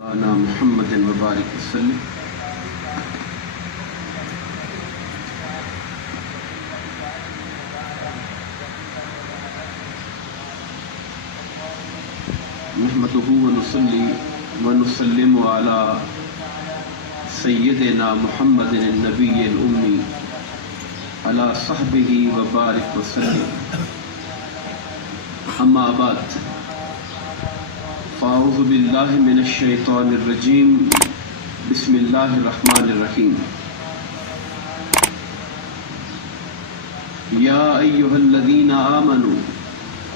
على محمد وبارك وسلم. نحمده ونصلي ونسلم على سيدنا محمد النبي الأمي على صحبه وبارك وسلم. أما بعد، فأعوذ بالله من الشيطان الرجيم. بسم الله الرحمن الرحيم. يا أيها الذين آمنوا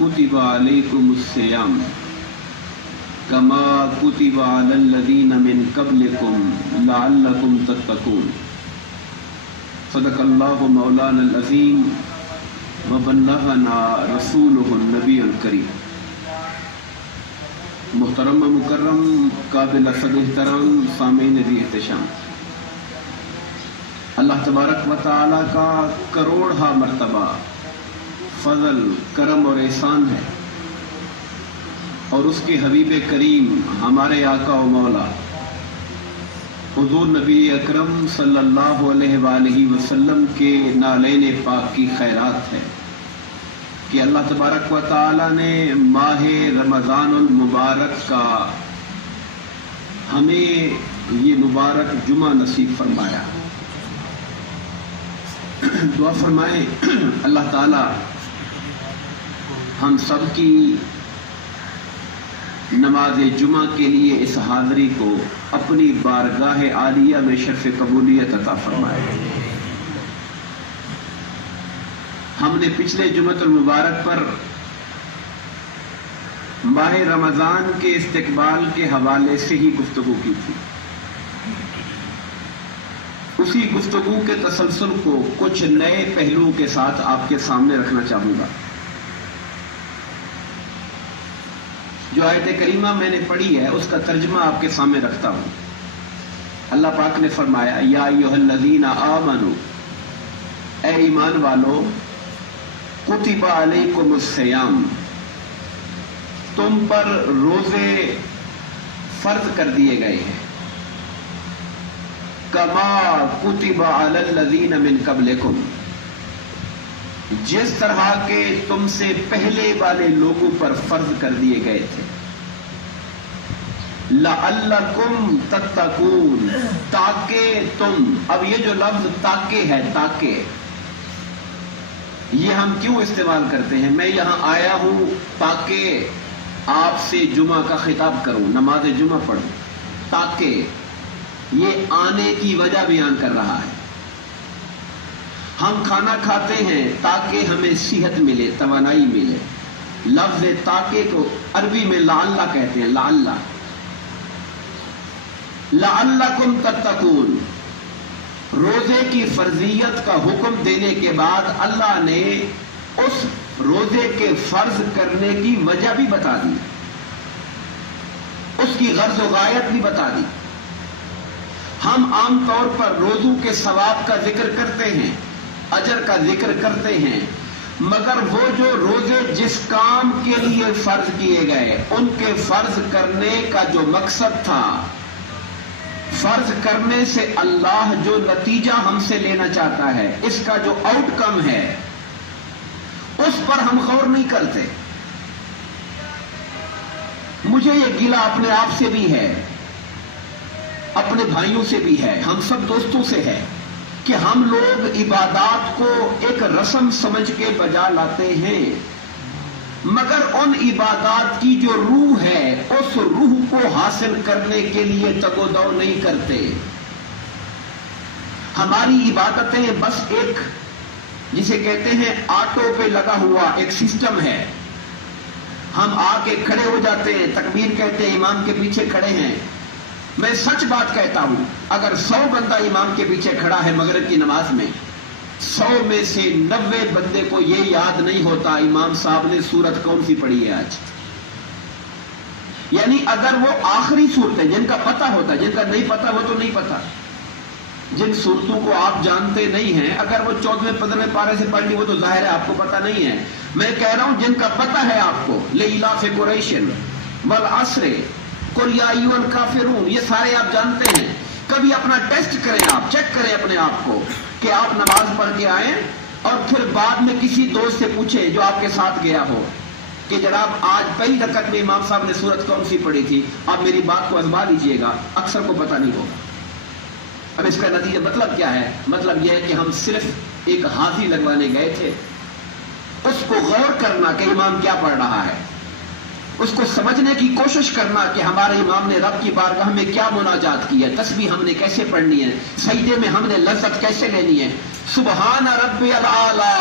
كتب عليكم الصيام كما كتب على الذين من قبلكم لعلكم تتقون. صدق الله مولانا العظيم وبلغنا رسوله النبي الكريم. محترم و مکرم قابل صد احترام سامعین ذی احتشام، اللہ تبارک و تعالی کا کروڑہا مرتبہ فضل، کرم اور احسان ہے، اور اس کے حبیب کریم ہمارے آقا و مولا حضور نبی اکرم صلی اللہ علیہ وآلہ وسلم کے نالین پاک کی خیرات ہے کہ اللہ تبارک و تعالی نے ماہ رمضان المبارک کا ہمیں یہ مبارک جمعہ نصیب فرمایا. دعا فرمائیں اللہ تعالی ہم سب کی نماز جمعہ کے لیے اس حاضری کو اپنی بارگاہ عالیہ میں شرف قبولیت عطا فرمائے. ہم نے پچھلے جمعۃ المبارک پر ماہ رمضان کے استقبال کے حوالے سے ہی گفتگو کی تھی. اسی گفتگو کے تسلسل کو کچھ نئے پہلو کے ساتھ آپ کے سامنے رکھنا چاہوں گا. جو آیت کریمہ میں نے پڑھی ہے اس کا ترجمہ آپ کے سامنے رکھتا ہوں. اللہ پاک نے فرمایا یا ایھا الذین آمنوا، اے ایمان والو، کتب علیکم الصیام، تم پر روزے فرض کر دیے گئے ہیں. کما کتب علی الذین من قبلکم، جس طرح کے تم سے پہلے والے لوگوں پر فرض کر دیے گئے تھے. لعلکم تتقون، تاکہ تم، اب یہ جو لفظ تاکہ ہے، تاکہ یہ ہم کیوں استعمال کرتے ہیں؟ میں یہاں آیا ہوں تاکہ آپ سے جمعہ کا خطاب کروں، نماز جمعہ پڑھوں، تاکہ یہ آنے کی وجہ بیان کر رہا ہے. ہم کھانا کھاتے ہیں تاکہ ہمیں صحت ملے، توانائی ملے. لفظ تاکہ کو عربی میں لعل کہتے ہیں، لعل. لعلکم تتقون، روزے کی فرضیت کا حکم دینے کے بعد اللہ نے اس روزے کے فرض کرنے کی وجہ بھی بتا دی، اس کی غرض و غایت بھی بتا دی. ہم عام طور پر روزوں کے ثواب کا ذکر کرتے ہیں، اجر کا ذکر کرتے ہیں، مگر وہ جو روزے جس کام کے لیے فرض کیے گئے ان کے فرض کرنے کا جو مقصد تھا، فرض کرنے سے اللہ جو نتیجہ ہم سے لینا چاہتا ہے، اس کا جو آؤٹ کم ہے، اس پر ہم غور نہیں کرتے. مجھے یہ گلہ اپنے آپ سے بھی ہے، اپنے بھائیوں سے بھی ہے، ہم سب دوستوں سے ہے کہ ہم لوگ عبادات کو ایک رسم سمجھ کے بجا لاتے ہیں، مگر ان عبادات کی جو روح ہے اس روح کو حاصل کرنے کے لیے تگ و دو نہیں کرتے. ہماری عبادتیں بس ایک، جسے کہتے ہیں آٹو پہ لگا ہوا ایک سسٹم ہے. ہم آ کے کھڑے ہو جاتے ہیں، تکبیر کہتے ہیں، امام کے پیچھے کھڑے ہیں. میں سچ بات کہتا ہوں، اگر 100 بندہ امام کے پیچھے کھڑا ہے مغرب کی نماز میں، 100 میں سے 90 بندے کو یہ یاد نہیں ہوتا امام صاحب نے سورت کون سی پڑھی ہے آج. یعنی اگر وہ آخری صورتیں جن کا پتہ ہوتا، جن کا نہیں پتہ وہ تو نہیں پتہ، جن صورتوں کو آپ جانتے نہیں ہیں، اگر وہ 14ویں 15ویں پارے سے پڑھ لی وہ تو ظاہر ہے آپ کو پتہ نہیں ہے. میں کہہ رہا ہوں جن کا پتہ ہے آپ کو، لإلاف قریش والعصر कुल या अय्युहल काफिरून, ये सारे आप जानते हैं। कभी अपना टेस्ट करें, आप चेक करें अपने आप को कि आप नमाज पढ़ के आए और फिर बाद में किसी दोस्त से पूछे जो आपके साथ गया हो कि जनाब आज पहली रकअत में इमाम साहब ने सूरत कौन सी पढ़ी थी, आप मेरी बात को आजमा लीजिएगा, अक्सर को पता नहीं होगा। अब इसका नतीजा मतलब क्या है? मतलब यह है कि हम सिर्फ एक हाथी लगवाने गए थे, उसको गौर करना कि इमाम क्या पढ़ रहा है, उसको समझने की कोशिश करना कि हमारे इमाम ने रब की बारगाह में क्या मुनाजात की है, तस्बीह हमने कैसे पढ़नी है, सजदे में हमने लज्जत कैसे लेनी है। सुबहान रब्बियल आला,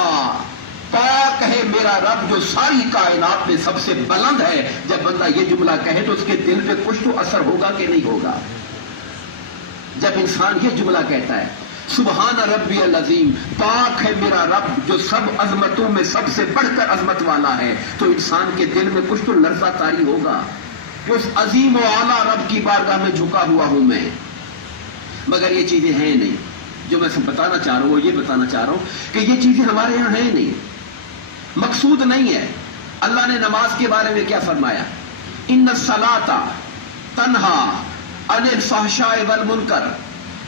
पाक है मेरा रब जो सारी कायनात में सबसे बुलंद है। जब बंदा ये जुमला कहे तो उसके दिल पे कुछ तो असर होगा कि नहीं होगा? जब इंसान ये जुमला कहता है सुबहान रब्बियल अजीम, पाक है मेरा रब जो सब अजमतों में सबसे बढ़कर अजमत वाला है, तो इंसान के दिल में कुछ तो लर्जा तारी होगा कि उस अजीम और आला रब की बारगाह में झुका हुआ हूं मैं। मगर ये चीजें हैं नहीं। जो मैं सब बताना चाह रहा हूं वो ये बताना चाह रहा हूं कि ये चीजें हमारे यहां हैं नहीं, मकसूद नहीं है। अल्लाह ने नमाज के बारे में क्या फरमाया? इन्ना सलाता तन्हा अनिल फहशाए वल मुनकर।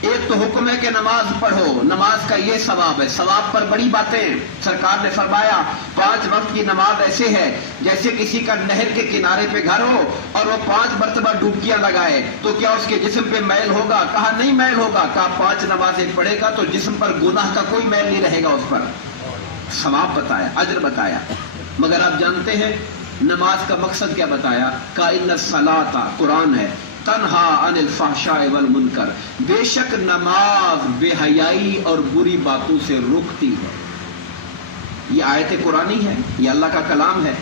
एक तो हुक्म है कि नमाज पढ़ो, नमाज का ये सवाब है। सवाब पर बड़ी बातें सरकार ने फरमाया 5 वक्त की नमाज ऐसे है जैसे किसी का नहर के किनारे पे घर हो और वो 5 मरतबा डुबकियां लगाए, तो क्या उसके जिस्म पे मैल होगा? कहा नहीं मैल होगा। कहा 5 नमाजें पढ़ेगा तो जिस्म पर गुनाह का कोई मैल नहीं रहेगा उस पर। सवाब बताया, अजर बताया। मगर आप जानते हैं नमाज का मकसद क्या बताया? का इन्ना सलाता, कुरान है, तन्हा अनिल फहशाए वल मुनकर, बेशक नमाज बेहयाई और बुरी बातों से रोकती है। ये आयत कुरानी है, ये अल्लाह का कलाम है,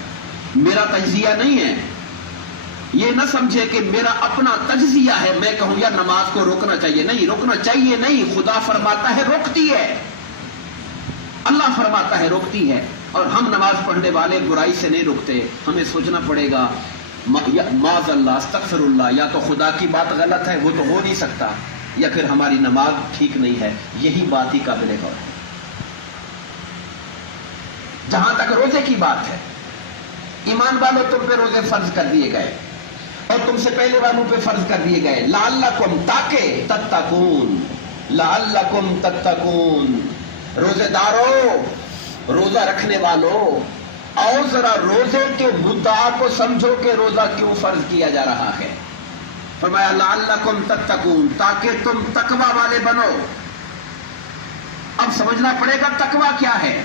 मेरा तज्जिया नहीं है। ये न समझे कि मेरा अपना तज्जिया है, मैं कहूं यार नमाज को रोकना चाहिए। नहीं, रोकना चाहिए नहीं, खुदा फरमाता है रोकती है, अल्लाह फरमाता है रोकती है। और हम नमाज पढ़ने वाले बुराई से नहीं रुकते। हमें सोचना पड़ेगा माज़अल्लाह अस्तगफिरुल्लाह, या तो खुदा की बात गलत है, वो तो हो नहीं सकता, या फिर हमारी नमाज ठीक नहीं है। यही बात ही काबिल गौर है। जहां तक रोजे की बात है, ईमान वालों तुम पे रोजे फर्ज कर दिए गए और तुमसे पहले वालों पे फर्ज कर दिए गए। लअल्लकुम, ताके तत्तकून, लअल्लकुम तत्तकून। रोजेदारों, रोजा रखने वालों, आओ जरा रोजे के मुद्दा को समझो कि रोजा क्यों फर्ज किया जा रहा है। फरमाया लअल्लकुम तत्तकून, ताकि तुम तकवा वाले बनो। अब समझना पड़ेगा तकवा क्या है।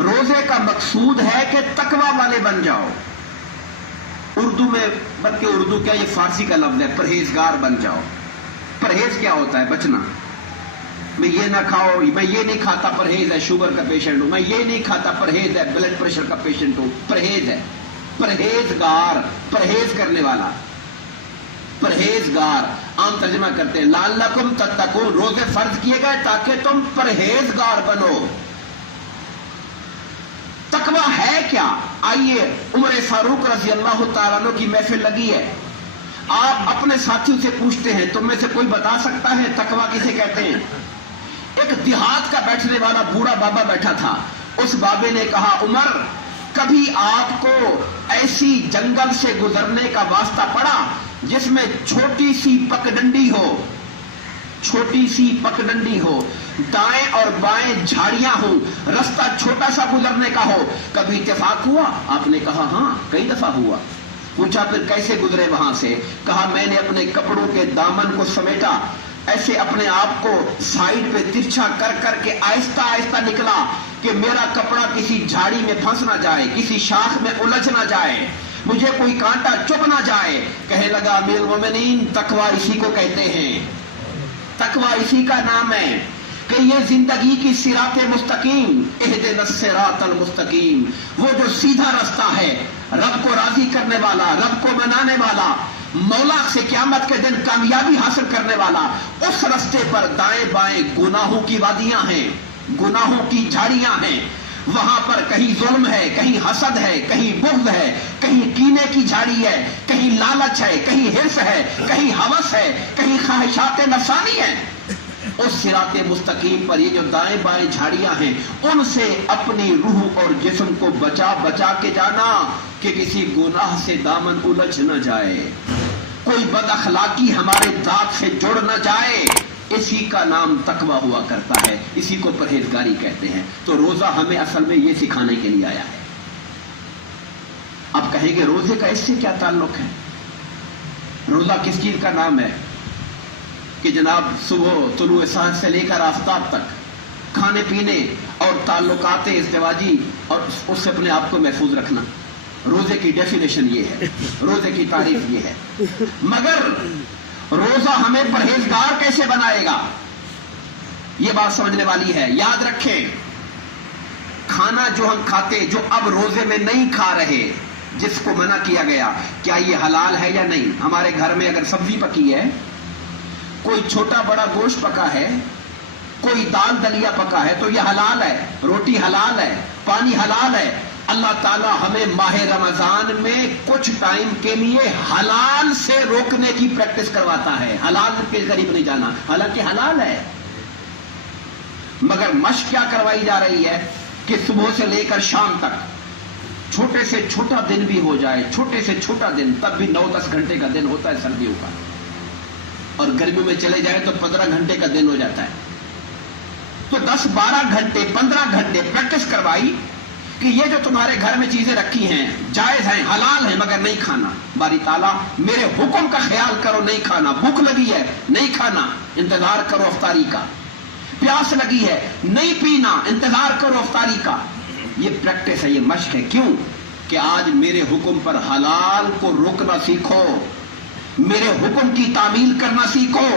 रोजे का मकसूद है कि तकवा वाले बन जाओ। उर्दू में, बल्कि उर्दू क्या, ये फारसी का लफ्ज है, परहेजगार बन जाओ। परहेज क्या होता है? बचना। मैं ये ना खाओ, मैं ये नहीं खाता, परहेज है, शुगर का पेशेंट हूं। मैं ये नहीं खाता, परहेज है, ब्लड प्रेशर का पेशेंट हूं, परहेज है। परहेजगार, परहेज करने वाला, परहेजगार। आम तर्जुमा करते हैं लअल्लकुम तत्तकून, रोजे फर्ज किए गए ताकि तुम परहेजगार बनो। तकवा है क्या? आइए, उमर फारूक रजी अल्लाह तआला अन्हु की महफिल लगी है। आप अपने साथियों से पूछते हैं, तुम में से कोई बता सकता है तकवा किसे कहते हैं? एक देहात का बैठने वाला बूढ़ा बाबा बैठा था। उस बाबे ने कहा, उमर, कभी आपको ऐसी जंगल से गुजरने का वास्ता पड़ा जिसमें छोटी सी पगडंडी हो, छोटी सी पगडंडी हो, दाएं और बाएं झाड़ियां हो, रास्ता छोटा सा गुजरने का हो, कभी इत्तेफाक हुआ? आपने कहा हाँ, कई दफा हुआ। पूछा फिर कैसे गुजरे वहां से? कहा मैंने अपने कपड़ों के दामन को समेटा, ऐसे अपने आप को साइड पे तिरछा कर करके आहिस्ता आहिस्ता निकला कि मेरा कपड़ा किसी झाड़ी में फंस ना जाए, किसी शाख में उलझ ना जाए, मुझे कोई कांटा चुभ ना जाए। कहने लगा अमीरुल मोमिनीन, तकवा इसी को कहते हैं, तकवा इसी का नाम है कि ये जिंदगी की सिराते मुस्तकीम, इहदिनस सिरातल मुस्तकीम, वो जो सीधा रास्ता है, रब को राजी करने वाला, रब को मनाने वाला, मौला से क़यामत के दिन कामयाबी हासिल करने वाला, उस रास्ते पर दाएं बाएं गुनाहों की वादियां हैं, गुनाहों की झाड़ियां हैं। वहां पर कहीं जुल्म है, कहीं हसद है, कहीं बुग़्ज़ है, कहीं कीने की झाड़ी है, कहीं लालच है, कहीं हिर्स है, कहीं हवस है, कहीं ख्वाहिशात नफसानी है। उस सिराते मुस्तकीम पर ये जो दाएं बाएं झाड़ियां हैं, उनसे अपनी रूह और जिस्म को बचा बचा के जाना। کہ کسی गुनाह से दामन उलझ न जाए, कोई बद अखलाकी हमारे दांत से जुड़ न जाए, इसी का नाम तकवा हुआ करता है, इसी को परहेजगारी कहते हैं। तो रोजा हमें असल में ये सिखाने के लिए आया है। अब कहेंगे रोजे का इससे क्या ताल्लुक है? रोजा किस चीज का नाम है कि जनाब सुबह तुलुए सहर से लेकर आफ्ताब तक खाने पीने और ताल्लुकात इज़्दिवाजी और उससे अपने आप को महफूज रखना। रोजे की डेफिनेशन ये है, रोजे की तारीफ ये है। मगर रोजा हमें परहेजगार कैसे बनाएगा, ये बात समझने वाली है। याद रखें, खाना जो हम खाते, जो अब रोजे में नहीं खा रहे, जिसको मना किया गया, क्या ये हलाल है या नहीं? हमारे घर में अगर सब्जी पकी है, कोई छोटा बड़ा गोश्त पका है, कोई दाल दलिया पका है, तो यह हलाल है। रोटी हलाल है, पानी हलाल है। अल्लाह ताला हमें माह रमजान में कुछ टाइम के लिए हलाल से रोकने की प्रैक्टिस करवाता है। हलाल के करीब नहीं जाना, हालांकि हलाल है। मगर मशक क्या करवाई जा रही है कि सुबह से लेकर शाम तक छोटे से छोटा दिन भी हो जाए, छोटे से छोटा दिन, तब भी 9-10 घंटे का दिन होता है सर्दियों का, और गर्मियों में चले जाए तो 15 घंटे का दिन हो जाता है। तो 10-12 घंटे 15 घंटे प्रैक्टिस करवाई कि ये जो तुम्हारे घर में चीजें रखी हैं जायज हैं, हलाल हैं, मगर नहीं खाना। बारी ताला मेरे हुक्म का ख्याल करो, नहीं खाना। भूख लगी है, नहीं खाना, इंतजार करो अफ्तारी का। प्यास लगी है, नहीं पीना, इंतजार करो अफ्तारी का। ये प्रैक्टिस है, ये मशक है। क्यों? कि आज मेरे हुक्म पर हलाल को रोकना सीखो, मेरे हुक्म की तामील करना सीखो।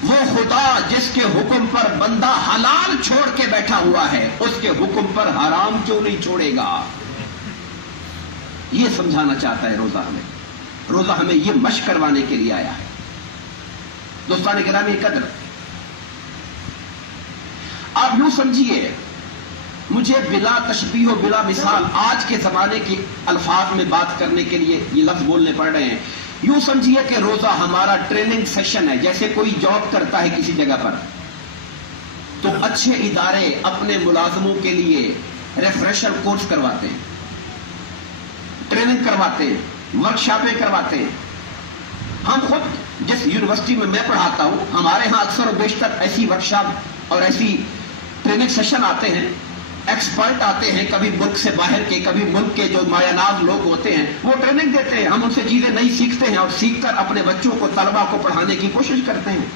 वो खुदा जिसके हुक्म पर बंदा हलाल छोड़ के बैठा हुआ है, उसके हुक्म पर हराम क्यों नहीं छोड़ेगा? ये समझाना चाहता है रोजा हमें। रोजा हमें ये मशक करवाने के लिए आया है। दोस्तान गिरामी कदर, आप यूं समझिए, मुझे बिला तशबीह बिला मिसाल आज के जमाने के अल्फाज में बात करने के लिए ये लफ्ज बोलने पड़ रहे हैं। यूं समझिए कि रोजा हमारा ट्रेनिंग सेशन है। जैसे कोई जॉब करता है किसी जगह पर, तो अच्छे इदारे अपने मुलाजमों के लिए रिफ्रेशर कोर्स करवाते हैं, ट्रेनिंग करवाते हैं, वर्कशॉपें करवाते हैं। हम खुद जिस यूनिवर्सिटी में मैं पढ़ाता हूं, हमारे यहां अक्सर और बेशतर ऐसी वर्कशॉप और ऐसी ट्रेनिंग सेशन आते हैं। एक्सपर्ट आते हैं, कभी मुल्क से बाहर के, कभी मुल्क के जो मायानाज लोग होते हैं, वो ट्रेनिंग देते हैं। हम उनसे चीजें नई सीखते हैं और सीखकर अपने बच्चों को, तलबा को पढ़ाने की कोशिश करते हैं।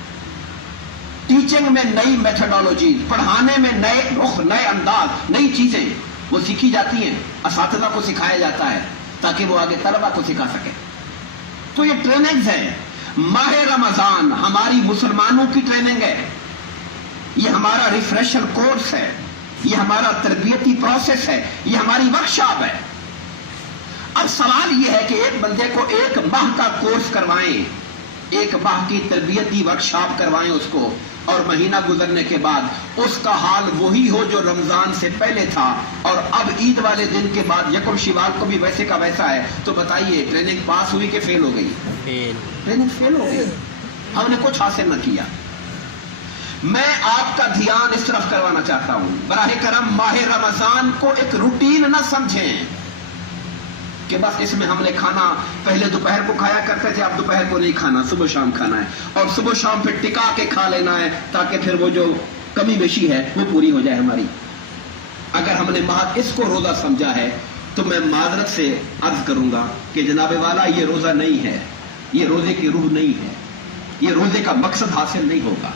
टीचिंग में नई मेथोडोलॉजी, पढ़ाने में नए रुख, नए अंदाज, नई चीजें वो सीखी जाती हैं, असातिज़ा को सिखाया जाता है ताकि वो आगे तलबा को सिखा सके। तो ये ट्रेनिंग है। माह रमजान हमारी मुसलमानों की ट्रेनिंग है, ये हमारा रिफ्रेशर कोर्स है, ये हमारा तरबियती प्रोसेस है, ये हमारी वर्कशॉप है। अब सवाल ये है कि एक बंदे को 1 माह का कोर्स करवाएं, 1 माह की तरबियती वर्कशॉप करवाएं उसको, और महीना गुजरने के बाद उसका हाल वही हो जो रमजान से पहले था, और अब ईद वाले दिन के बाद यकम शिवाल को भी वैसे का वैसा है, तो बताइए ट्रेनिंग पास हुई कि फेल हो गई? ट्रेनिंग फेल हो गई, हमने कुछ हासिल न किया। मैं आपका ध्यान इस तरफ करवाना चाहता हूं, बराहे करम माह रमजान को एक रूटीन न समझें कि बस इसमें हमने खाना पहले दोपहर को खाया करते थे, अब दोपहर को नहीं खाना, सुबह शाम खाना है, और सुबह शाम फिर टिका के खा लेना है ताकि फिर वो जो कमी बेशी है वो पूरी हो जाए हमारी। अगर हमने इसको रोजा समझा है तो मैं माजरत से अर्ज करूंगा कि जनाबे वाला ये रोजा नहीं है, ये रोजे की रूह नहीं है, ये रोजे का मकसद हासिल नहीं होगा।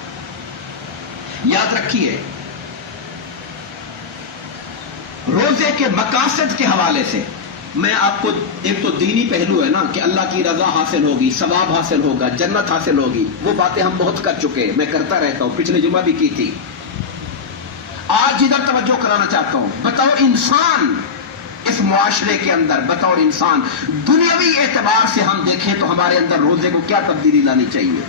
याद रखिए, रोजे के मकासद के हवाले से मैं आपको, एक तो दीनी पहलू है ना कि अल्लाह की रजा हासिल होगी, सवाब हासिल होगा, जन्नत हासिल होगी, वो बातें हम बहुत कर चुके हैं, मैं करता रहता हूं, पिछले जुमा भी की थी। आज इधर तवज्जो कराना चाहता हूं, बताओ इंसान इस मुआशरे के अंदर, बतौर इंसान दुनियावी एतबार से हम देखें तो हमारे अंदर रोजे को क्या तब्दीली लानी चाहिए?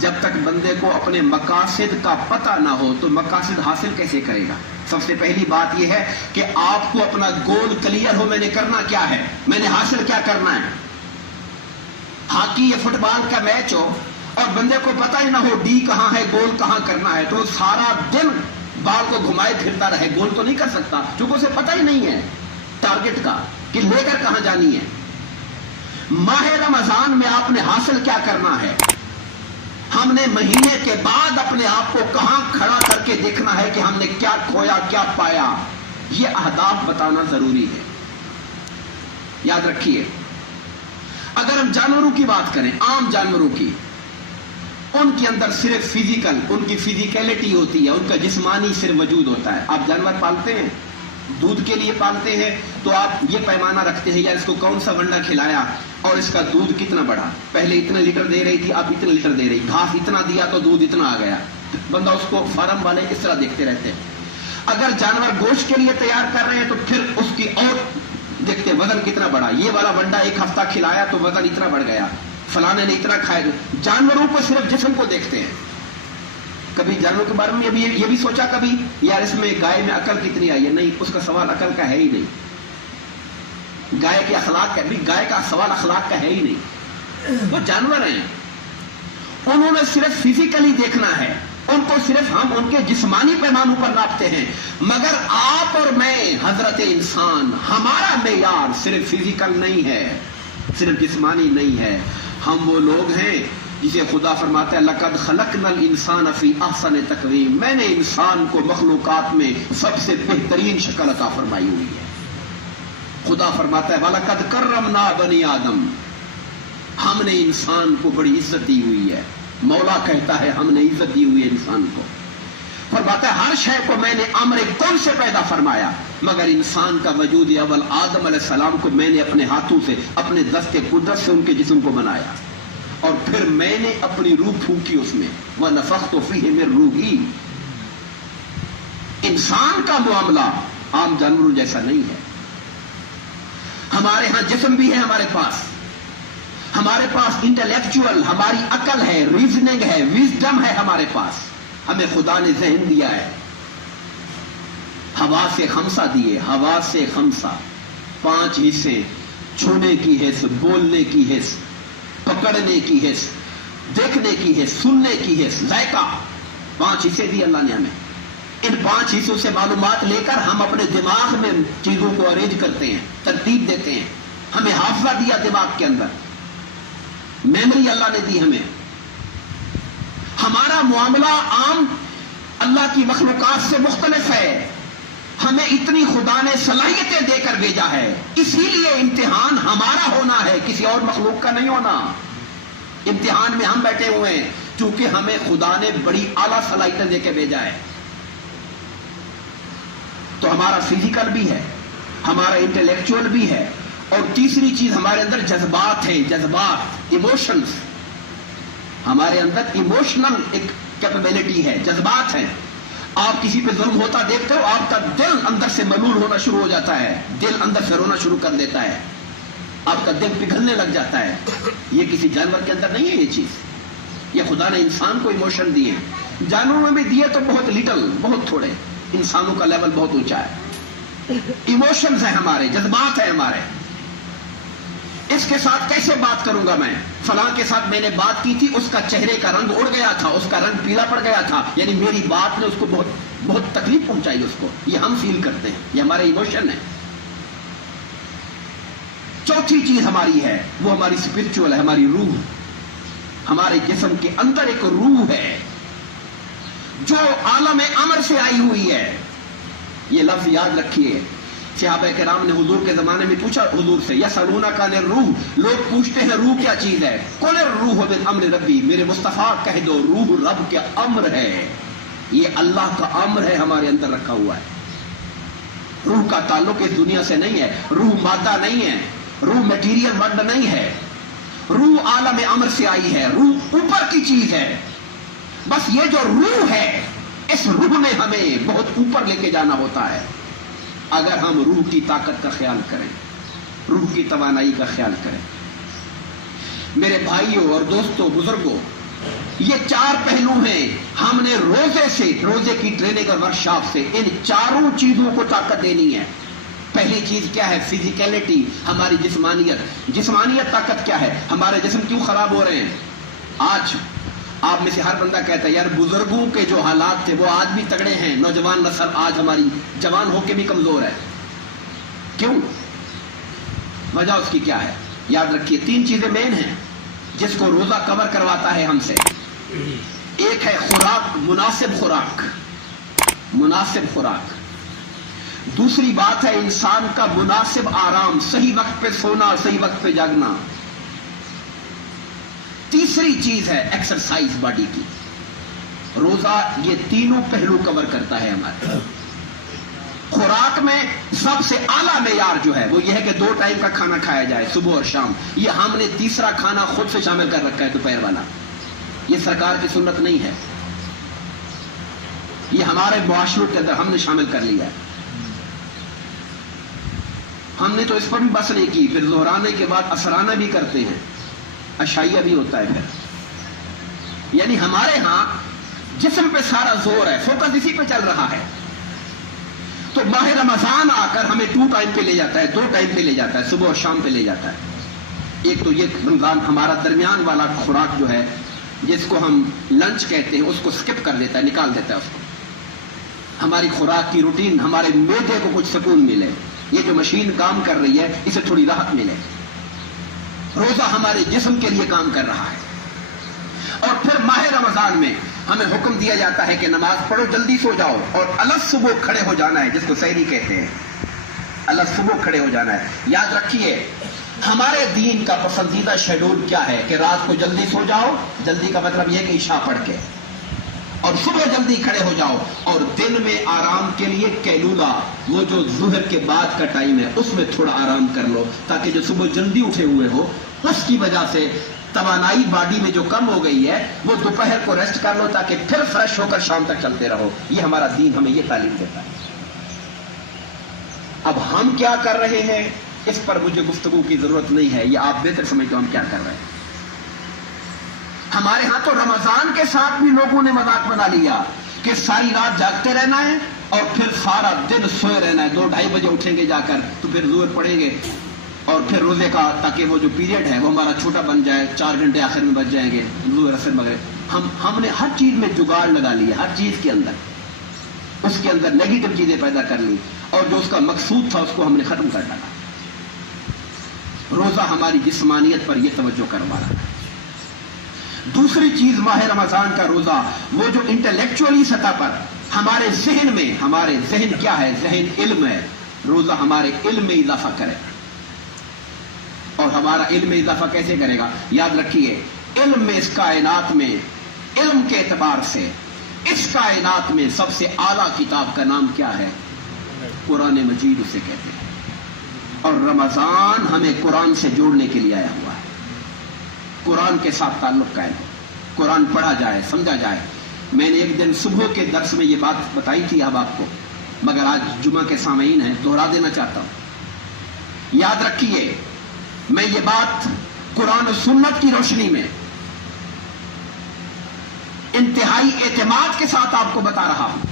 जब तक बंदे को अपने मकासद का पता ना हो तो मकासद हासिल कैसे करेगा? सबसे पहली बात यह है कि आपको अपना गोल क्लियर हो, मैंने करना क्या है, मैंने हासिल क्या करना है। हॉकी या फुटबॉल का मैच हो और बंदे को पता ही ना हो डी कहां है, गोल कहां करना है, तो सारा दिन बॉल को घुमाए फिरता रहे, गोल तो नहीं कर सकता क्योंकि उसे पता ही नहीं है टारगेट का। कि लेकर कहां जानी है। माह रमजान में आपने हासिल क्या करना है, हमने महीने के बाद अपने आप को कहां खड़ा करके देखना है कि हमने क्या खोया क्या पाया। यह अहदाफ बताना जरूरी है। याद रखिए, अगर हम जानवरों की बात करें, आम जानवरों की, उनके अंदर सिर्फ फिजिकल, उनकी फिजिकलिटी होती है, उनका जिस्मानी सिर्फ वजूद होता है। आप जानवर पालते हैं, दूध के लिए पालते हैं, तो आप ये पैमाना रखते हैं यार इसको कौन सा वंडा खिलाया और इसका दूध कितना बढ़ा। पहले इतने लीटर दे रही थी, अब इतने लीटर दे रही, घास इतना दिया तो दूध इतना आ गया। बंदा उसको फार्म वाले इस तरह देखते रहते हैं। अगर जानवर गोश्त के लिए तैयार कर रहे हैं तो फिर उसकी और देखते वजन कितना बढ़ा, ये वाला वंडा एक हफ्ता खिलाया तो वजन इतना बढ़ गया, फलाने ने इतना खाया। जानवरों को सिर्फ जिस्म को देखते हैं। कभी जानवरों के बारे में ये भी सोचा कभी यार इसमें गाय में अकल कितनी आई है? नहीं, उसका सवाल अकल का है ही नहीं। गाय के अखलाक का भी, गाय का सवाल अखलाक का है ही नहीं। वो जानवर हैं, उन्होंने सिर्फ फिजिकली देखना है, उनको सिर्फ हम उनके जिस्मानी पैमानों पर नापते हैं। मगर आप और मैं, हजरत इंसान, हमारा मेयार सिर्फ फिजिकल नहीं है, सिर्फ जिस्मानी नहीं है। हम वो लोग हैं जिसे खुदा फरमाता है लक़द खलक़नल इंसान फी अहसन तक़वीम, मैंने इंसान को मखलूकात में सबसे बेहतरीन शक्ल अता फरमाई हुई है। खुदा फरमाता है वलक़द कर्रमना बनी आदम, हमने इंसान को बड़ी इज्जत दी हुई है। मौला कहता है हमने इज्जत दी हुई है इंसान को। फरमाता है हर शय को मैंने अम्र कुन से पैदा फरमाया, मगर इंसान का वजूद अव्वल आदम अलैहिस्सलाम को मैंने अपने हाथों से, अपने दस्ते कुदरत से उनके जिस्म को बनाया और फिर मैंने अपनी रूह फूकी उसमें, व नफ़ख़्तु फ़ीहि मिन रूही। इंसान का मामला आम जानवरों जैसा नहीं है। हमारे यहां जिस्म भी है, हमारे पास इंटेलेक्चुअल, हमारी अकल है, रीजनिंग है, विजडम है हमारे पास। हमें खुदा ने ज़हन दिया है, हवा से खमसा दिए, हवा से खमसा, 5 हिस्से, छूने की हिस्स, बोलने की हिस्स, पकड़ने की हिस्स, देखने की हिस्स, सुनने की हिस्स, जायका, 5 हिस्से दिए अल्लाह ने हमें। इन 5 हिस्सों से मालूमात लेकर हम अपने दिमाग में चीजों को अरेंज करते हैं, तरतीब देते हैं। हमें हाफजा दिया दिमाग के अंदर, मेमोरी अल्लाह ने दी हमें। हमारा मामला आम अल्लाह की मखलूकात से मुख्तलिफ है। हमें इतनी खुदा ने सलाहियतें देकर भेजा है, इसीलिए इम्तिहान हमारा होना है, किसी और मखलूक का नहीं होना। इम्तिहान में हम बैठे हुए हैं क्योंकि हमें खुदा ने बड़ी आला सलाहियतें देकर भेजा है। तो हमारा फिजिकल भी है, हमारा इंटेलेक्चुअल भी है, और तीसरी चीज हमारे अंदर जज्बात है, जज्बात, इमोशंस। हमारे अंदर इमोशनल एक कैपेबिलिटी है, जज्बात है। आप किसी पे जुल्म होता देखते हो, आपका दिल अंदर से मलूल होना शुरू हो जाता है, दिल अंदर से रोना शुरू कर देता है, आपका दिल पिघलने लग जाता है। ये किसी जानवर के अंदर नहीं है ये चीज। ये खुदा ने इंसान को इमोशन दिए, जानवरों में भी दिए तो बहुत लिटल, बहुत थोड़े। इंसानों का लेवल बहुत ऊंचा है। इमोशंस है हमारे, जज्बात है हमारे। इसके साथ कैसे बात करूंगा मैं? फलां के साथ मैंने बात की थी, उसका चेहरे का रंग उड़ गया था, उसका रंग पीला पड़ गया था, यानी मेरी बात ने उसको बहुत बहुत तकलीफ पहुंचाई उसको। ये हम फील करते हैं, ये हमारे इमोशन है। चौथी चीज हमारी है, वो हमारी स्पिरिचुअल है, हमारी रूह। हमारे जिस्म के अंदर एक रूह है जो आलम अमर से आई हुई है। ये लफ्ज याद रखिए। सहाबा किराम ने हुजूर के जमाने में पूछा हुजूर से, यसअलूना का रूह, लोग पूछते हैं रूह क्या चीज है? कुल रूह बिन अम्र रब्बी, मेरे मुस्तफा कह दो रूह रब के अम्र है। ये अल्लाह का अम्र है, हमारे अंदर रखा हुआ है। रूह का ताल्लुक इस दुनिया से नहीं है, रूह मादा नहीं है, रूह मटीरियल वर्ड नहीं है, रूह आलम अमर से आई है, रूह ऊपर की चीज है। बस ये जो रूह है, इस रूह में हमें बहुत ऊपर लेके जाना होता है। अगर हम रूह की ताकत का ख्याल करें, रूह की तवानाई का ख्याल करें। मेरे भाइयों और दोस्तों, बुजुर्गों, ये 4 पहलू हैं। हमने रोजे की ट्रेनिंग और वर्कशॉप से इन 4 चीजों को ताकत देनी है। पहली चीज क्या है? फिजिकलिटी, हमारी जिस्मानियत ताकत क्या है? हमारे जिस्म क्यों खराब हो रहे हैं? आज आप में से हर बंदा कहता है यार बुजुर्गों के जो हालात थे वो आज भी तगड़े हैं, नौजवान नस्ल आज हमारी जवान होके भी कमजोर है। क्यों? वजह उसकी क्या है? याद रखिए 3 चीजें मेन हैं जिसको रोजा कवर करवाता है हमसे। एक है खुराक, मुनासिब खुराक, मुनासिब खुराक। दूसरी बात है इंसान का मुनासिब आराम, सही वक्त पे सोना, सही वक्त पे जागना। तीसरी चीज है एक्सरसाइज बॉडी की। रोजा ये तीनों पहलू कवर करता है हमारे। खुराक में सबसे आला मेयार जो है वो ये है कि 2 टाइम का खाना खाया जाए, सुबह और शाम। ये हमने तीसरा खाना खुद से शामिल कर रखा है, दोपहर वाला। ये सरकार की सुन्नत नहीं है, ये हमारे मुआशरे के अंदर हमने शामिल कर लिया है। हमने तो इस पर भी बस नहीं की, फिर दोहराने के बाद असराना भी करते हैं, अशाइया भी होता है फिर। यानी हमारे यहां जिस्म पे सारा जोर है, फोकस इसी पे चल रहा है। तो माह रमजान आकर हमें 2 टाइम पे ले जाता है, 2 टाइम पे ले जाता है, सुबह और शाम पे ले जाता है। एक तो ये रमजान हमारा दरमियान वाला खुराक जो है, जिसको हम लंच कहते हैं, उसको स्किप कर देता है, निकाल देता है उसको। हमारी खुराक की रूटीन, हमारे मैदे को कुछ सुकून मिले, ये जो मशीन काम कर रही है इसे थोड़ी राहत मिले। रोजा हमारे जिस्म के लिए काम कर रहा है। और फिर माह रमजान में हमें हुक्म दिया जाता है कि नमाज पढ़ो, जल्दी सो जाओ, और अलग सुबह खड़े हो जाना है, जिसको सहरी कहते हैं। अलग सुबह खड़े हो जाना है। याद रखिए हमारे दीन का पसंदीदा शेड्यूल क्या है कि रात को जल्दी सो जाओ, जल्दी का मतलब यह कि इशा पढ़ के, और सुबह जल्दी खड़े हो जाओ, और दिन में आराम के लिए कैलूला, वो जो जुहर के बाद का टाइम है, उसमें थोड़ा आराम कर लो, ताकि जो सुबह जल्दी उठे हुए हो उसकी वजह से तवानाई बॉडी में जो कम हो गई है वो दोपहर को रेस्ट कर लो, ताकि फिर फ्रेश होकर शाम तक चलते रहो। ये हमारा दीन हमें ये तालीम देता है। अब हम क्या कर रहे हैं इस पर मुझे गुफ्तगू की जरूरत नहीं है, ये आप बेहतर समझते हो हम क्या कर रहे हैं। हमारे यहां तो रमजान के साथ भी लोगों ने मजाक बना लिया कि सारी रात जागते रहना है और फिर सारा दिन सोए रहना है। 2-2:30 बजे उठेंगे जाकर, तो फिर जोर पड़ेंगे, और फिर रोजे का, ताकि वो जो पीरियड है वो हमारा छोटा बन जाए, 4 घंटे आखिर में बच जाएंगे, जोर असर वगैरह। हमने हर चीज में जुगाड़ लगा लिया, हर चीज के अंदर उसके अंदर नेगेटिव चीजें पैदा कर ली, और जो उसका मकसूद था उसको हमने खत्म कर डाला। रोजा हमारी जिस्मानियत पर यह तवज्जो करवा रहा है। दूसरी चीज माह रमजान का रोजा, वो जो इंटेलेक्चुअली सतह पर हमारे जहन में, हमारे जहन क्या है, जहन इल्म है। रोजा हमारे इल्म में इजाफा करे, और हमारा इल्म में इजाफा कैसे करेगा? याद रखिए इल्म में, इस कायनात में, इल्म के एतबार से इस कायनात में सबसे आला किताब का नाम क्या है? कुरान मजीद उसे कहते हैं। और रमजान हमें कुरान से जोड़ने के लिए आया हुआ है। कुरान के साथ ताल्लुक कायम हो, कुरान पढ़ा जाए, समझा जाए। मैंने एक दिन सुबह के दर्स में ये बात बताई थी अब आपको, मगर आज जुमा के सामईन है, दोहरा देना चाहता हूं। याद रखिए मैं ये बात कुरान और सुन्नत की रोशनी में इंतहाई एतमाद के साथ आपको बता रहा हूं।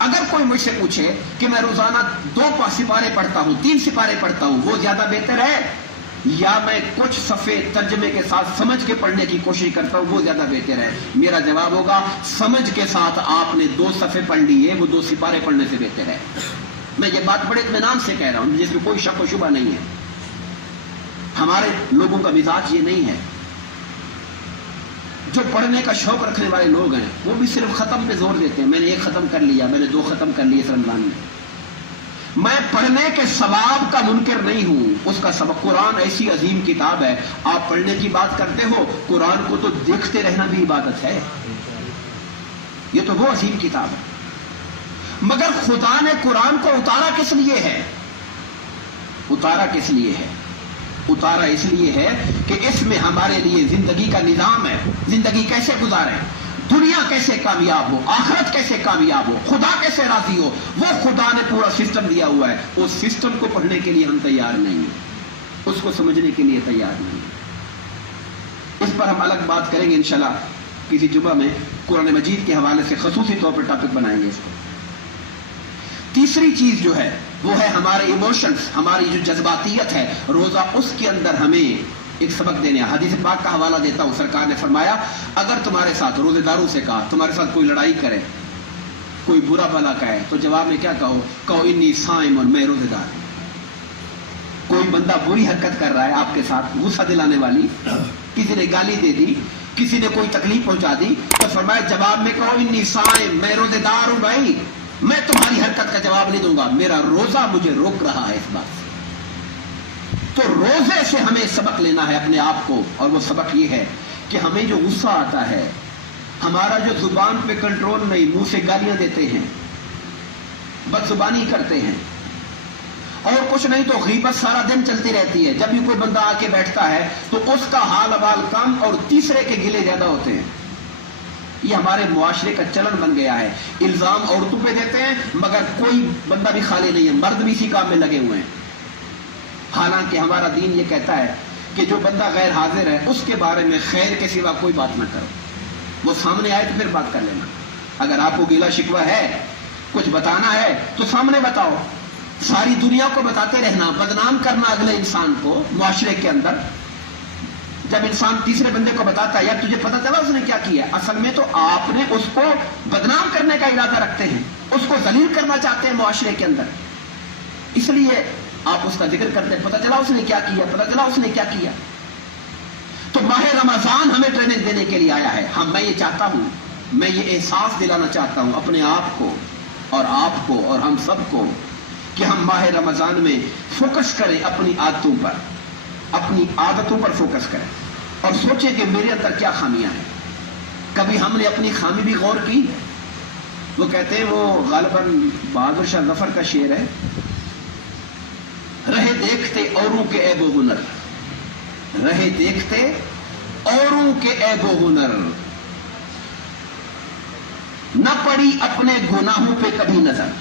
अगर कोई मुझसे पूछे कि मैं रोजाना 2 सिपारे पढ़ता हूं, 3 सिपारे पढ़ता हूं, वो ज्यादा बेहतर है, या मैं कुछ सफ़े तर्जमे के साथ समझ के पढ़ने की कोशिश करता हूं, वो ज्यादा बेहतर है? मेरा जवाब होगा समझ के साथ आपने 2 सफ़े पढ़ लिए, वो 2 सिपारे पढ़ने से बेहतर है। मैं ये बात बड़े इत्मीनान से कह रहा हूं, जिसमें कोई शक व शुबा नहीं है। हमारे लोगों का मिजाज ये नहीं है। जो पढ़ने का शौक रखने वाले लोग हैं वो भी सिर्फ खत्म पे जोर देते हैं। मैंने 1 खत्म कर लिया, मैंने 2 खत्म कर लिए इस रमजान में। मैं पढ़ने के सवाब का मुनकर नहीं हूं, उसका सबक। कुरान ऐसी अजीम किताब है, आप पढ़ने की बात करते हो, कुरान को तो देखते रहना भी इबादत है। ये तो वो अजीम किताब है। मगर खुदा ने कुरान को उतारा किस लिए है? उतारा किस लिए है? उतारा इसलिए है कि इसमें हमारे लिए जिंदगी का निजाम है। जिंदगी कैसे गुजारें, दुनिया कैसे कामयाब हो, आखिरत कैसे कामयाब हो, खुदा कैसे राजी हो, वो खुदा ने पूरा सिस्टम दिया हुआ है। उस सिस्टम को पढ़ने के लिए हम तैयार नहीं हैं, उसको समझने के लिए तैयार नहीं हैं। इस पर हम अलग बात करेंगे इंशाल्लाह, किसी जुमा में कुरान मजीद के हवाले से खसूसी तौर पर टॉपिक बनाएंगे इसको। तीसरी चीज जो है वो है हमारे इमोशंस, हमारी जो जज्बातियत है। रोजा उसके अंदर हमें एक सबक देने। हदीस पाक का हवाला देता हूं, सरकार ने फरमाया अगर तुम्हारे साथ, रोजेदारों से कहा, तुम्हारे साथ कोई लड़ाई करे, कोई बुरा भला कहे, तो जवाब में क्या कहो? कहो इन्नी साइम, और मैं रोजेदार। कोई बंदा बुरी हरकत कर रहा है आपके साथ, गुस्सा दिलाने वाली, किसी ने गाली दे दी, किसी ने कोई तकलीफ पहुंचा दी, तो फरमाया जवाब में कहो इन्नी साइम, मैं रोजेदार हूं भाई, मैं तुम्हारी हरकत का जवाब नहीं दूंगा, मेरा रोजा मुझे रोक रहा है इस बात से। तो रोजे से हमें सबक लेना है अपने आप को, और वो सबक ये है कि हमें जो गुस्सा आता है, हमारा जो जुबान पे कंट्रोल नहीं, मुंह से गालियां देते हैं, बदजुबानी करते हैं, और कुछ नहीं तो गीबत सारा दिन चलती रहती है। जब भी कोई बंदा आके बैठता है तो उसका हाल अवाल कम और तीसरे के गिले ज्यादा होते हैं। ये हमारे मुआशरे का चलन बन गया है। इल्जाम औरतों पे देते हैं, मगर कोई बंदा भी खाली नहीं है, मर्द भी इसी काम में लगे हुए हैं। हालांकि हमारा दीन ये कहता है कि जो बंदा गैर हाजिर है उसके बारे में खैर के सिवा कोई बात ना करो, वो सामने आए तो फिर बात कर लेना। अगर आपको गिला शिकवा है, कुछ बताना है तो सामने बताओ। सारी दुनिया को बताते रहना, बदनाम करना अगले इंसान को मुआशरे के अंदर। जब इंसान तीसरे बंदे को बताता है यार तुझे पता चला उसने क्या किया, असल में तो आपने उसको बदनाम करने का इरादा रखते हैं, उसको जलील करना चाहते हैं मुआशरे के अंदर, इसलिए आप उसका जिक्र करते हैं, पता चला उसने क्या किया, पता चला उसने क्या किया। तो माह रमजान हमें ट्रेनिंग देने के लिए आया है। हम मैं ये चाहता हूं, मैं ये एहसास दिलाना चाहता हूं अपने आप को और आपको और हम सबको कि हम माह रमजान में फोकस करें अपनी आदतों पर, अपनी आदतों पर फोकस करें और सोचें कि मेरे अंदर क्या खामियां हैं। कभी हमने अपनी खामी भी गौर की? वो कहते हैं, वो गालिबन बहादुर शाह जफर का शेर है, रहे देखते औरों के ऐब व हुनर, रहे देखते औरों के ऐब व हुनर, न पड़ी अपने गुनाहों पे कभी नजर,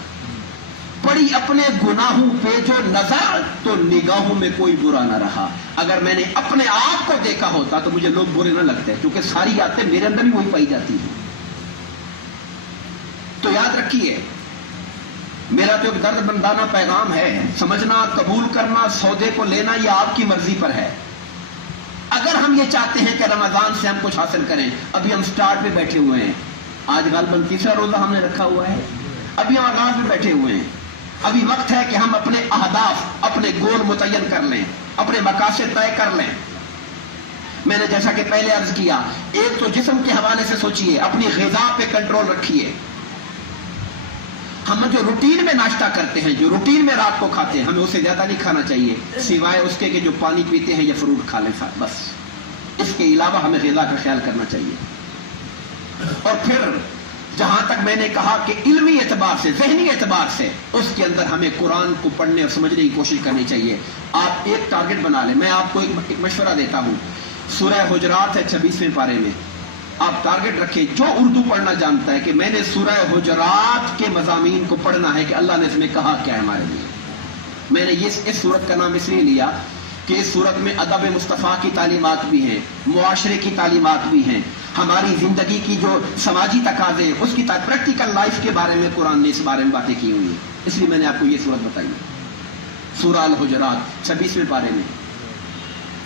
पड़ी अपने गुनाहों पे जो नजर तो निगाहों में कोई बुरा ना रहा। अगर मैंने अपने आप को देखा होता तो मुझे लोग बुरे ना लगते, क्योंकि सारी आदतें मेरे अंदर ही वही पाई जाती हैं। तो याद रखिए, मेरा तो एक दर्द बंदाना पैगाम है, समझना, कबूल करना, सौदे को लेना ये आपकी मर्जी पर है। अगर हम ये चाहते हैं कि रमजान से हम कुछ हासिल करें, अभी हम स्टार्ट पे बैठे हुए हैं, आज गालिबन तीसरा रोजा हमने रखा हुआ है, अभी हम आगाज में बैठे हुए हैं। अभी वक्त है कि हम अपने अहदाफ, अपने गोल मुतय्यन कर लें, अपने मकासद तय कर लें। मैंने जैसा कि पहले अर्ज किया, एक तो जिस्म के हवाले से सोचिए, अपनी ग़िज़ा पे कंट्रोल रखिए। हम जो रूटीन में नाश्ता करते हैं, जो रूटीन में रात को खाते हैं, हमें उससे ज्यादा नहीं खाना चाहिए, सिवाय उसके कि जो पानी पीते हैं या फ्रूट खा लें साथ, बस। इसके अलावा हमें ग़िज़ा का ख्याल करना चाहिए। और फिर जहां तक मैंने कहा कि इल्मी एतबार से, ज़हनी एतबार से, उसके अंदर हमें कुरान को पढ़ने और समझने की कोशिश करनी चाहिए। आप एक टारगेट बना लें, मैं आपको एक मशवरा देता हूं, सूरह हुजरात है 26वें पारे में, आप टारगेट रखें, जो उर्दू पढ़ना जानता है कि मैंने सूरह हुजरात के मज़ामीन को पढ़ना है कि अल्लाह ने इसमें कहा क्या है हमारे लिए। मैंने इस सूरत का नाम इसलिए लिया कि इस सूरत में अदब मुस्तफ़ा की तालीमात भी हैं, मुआशरे की तालीमात भी हैं, हमारी जिंदगी की जो समाजी तकाज़े उसकी प्रैक्टिकल लाइफ के बारे में कुरान ने इस बारे में बातें की हुई है। इसलिए मैंने आपको ये सूरत बताई है, सूरह अल हुजरात 26वें पारे में,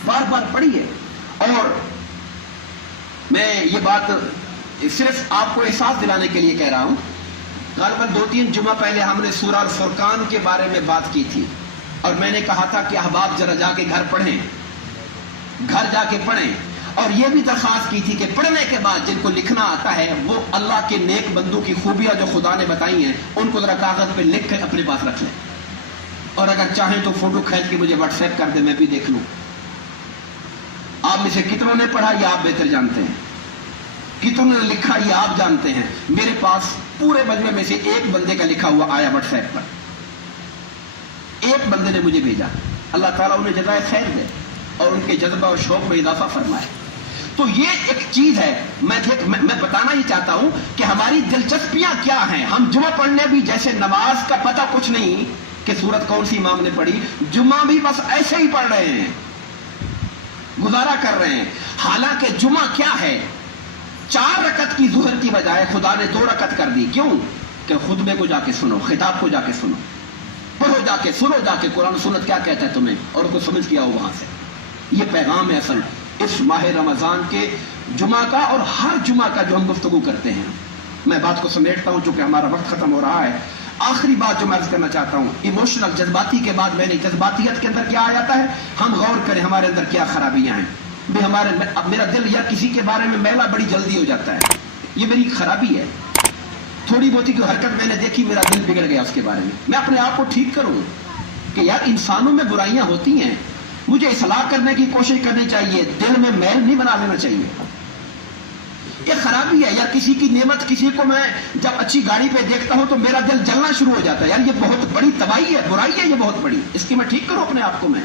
बार बार पढ़िए। और मैं ये बात सिर्फ आपको एहसास दिलाने के लिए कह रहा हूं। गालिबन 2-3 जुमा पहले हमने सूरह अल फुरकान के बारे में बात की थी, और मैंने कहा था कि अहबाब जरा जाके घर पढ़ें, घर जाके पढ़ें, और यह भी दरख्वास्त की थी कि पढ़ने के बाद जिनको लिखना आता है वो अल्लाह के नेक बंदों की खूबियां जो खुदा ने बताई हैं उनको जरा कागज पे लिख कर अपने पास रख लें, और अगर चाहें तो फोटो खींच के मुझे व्हाट्सएप कर दे, मैं भी देख लूं। आप में से कितनों ने पढ़ा ये आप बेहतर जानते हैं, कितनों ने लिखा ये आप जानते हैं। मेरे पास पूरे मजमे में से एक बंदे का लिखा हुआ आया व्हाट्सएप पर, एक बंदे ने मुझे भेजा, अल्लाह ताला उन्हें जज़ाए खैर दे और उनके जज्बा और शौक में इजाफा फरमाए। तो ये एक चीज है, मैं बताना ही चाहता हूं कि हमारी दिलचस्पियां क्या हैं। हम जुमा पढ़ने भी, जैसे नमाज का पता कुछ नहीं कि सूरत कौन सी इमाम ने पढ़ी, जुमा भी बस ऐसे ही पढ़ रहे हैं, गुजारा कर रहे हैं। हालांकि जुमा क्या है, 4 रकत की जुहर की बजाय खुदा ने 2 रकत कर दी। क्यों? कि खुतबे को जाके सुनो, खिताब को जाके सुनो, पढ़ो जाके, सुनो जाके, कुरान सुन्नत क्या कहता है तुम्हें, और उसको समझ किया हो वहां से। ये पैगाम है असल इस माह रमजान के जुमा का, और हर जुमा का जो हम गुफ्तगू करते हैं। मैं बात को समेटता हूं, चूंकि हमारा वक्त खत्म हो रहा है। आखिरी बात जो मैं अर्ज करना चाहता हूं, इमोशनल जज्बाती के बाद मैंने जज्बातियत के अंदर क्या आ जाता है, हम गौर करें हमारे अंदर क्या खराबियां हैं। अब मेरा दिल या किसी के बारे में मैला बड़ी जल्दी हो जाता है, ये मेरी खराबी है। थोड़ी बहुत की हरकत मैंने देखी, मेरा दिल बिगड़ गया उसके बारे में। मैं अपने आप को ठीक करूं कि यार इंसानों में बुराइयां होती हैं, मुझे इस्लाह करने की कोशिश करनी चाहिए, दिल में मैल नहीं बना लेना चाहिए। ये खराबी है। या किसी की नेमत, किसी को मैं जब अच्छी गाड़ी पे देखता हूं तो मेरा दिल जलना शुरू हो जाता है, यार ये बहुत बड़ी तबाही है, बुराई है ये बहुत बड़ी, इसकी मैं ठीक करूं अपने आप को। मैं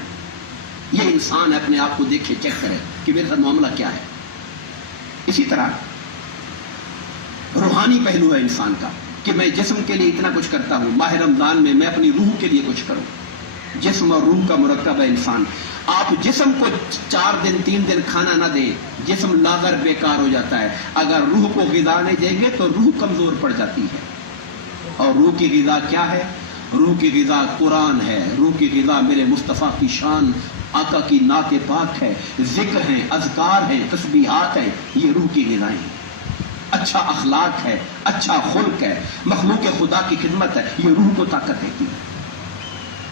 ये इंसान है, अपने आप को देखे, चेक करे कि मेरे साथ मामला क्या है। इसी तरह रूहानी पहलू है इंसान का कि मैं जिस्म के लिए इतना कुछ करता हूं, माह रमजान में मैं अपनी रूह के लिए कुछ करूं। जिस्म और रूह का मुरक्कब है इंसान। आप जिस्म को 4 दिन 3 दिन खाना ना दे, जिस्म लागर बेकार हो जाता है। अगर रूह को गिज़ा नहीं देंगे तो रूह कमजोर पड़ जाती है। और रूह की गिज़ा क्या है? रूह की गिज़ा कुरान है, रूह की गिज़ा मेरे मुस्तफ़ा की शान, आका की नाते पाक है, जिक्र है, अज़कार है, तस्बीहात है, ये रूह की गिज़ाएं हैं। अच्छा अखलाक है, अच्छा खुल्क है, मखलूक खुदा की खिदमत है, ये रूह को ताकत देती है।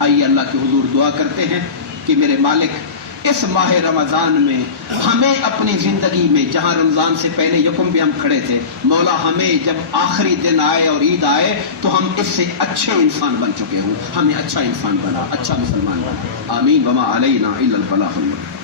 आइए अल्लाह के हुजूर दुआ करते हैं कि मेरे मालिक इस माह रमजान में हमें अपनी जिंदगी में, जहां रमजान से पहले यकुम पे हम खड़े थे, मौला हमें जब आखिरी दिन आए और ईद आए तो हम इससे अच्छे इंसान बन चुके हों, हमें अच्छा इंसान बना, अच्छा मुसलमान बना। आमीन। वमा अलैना इल्लल बलागुल मुबीन।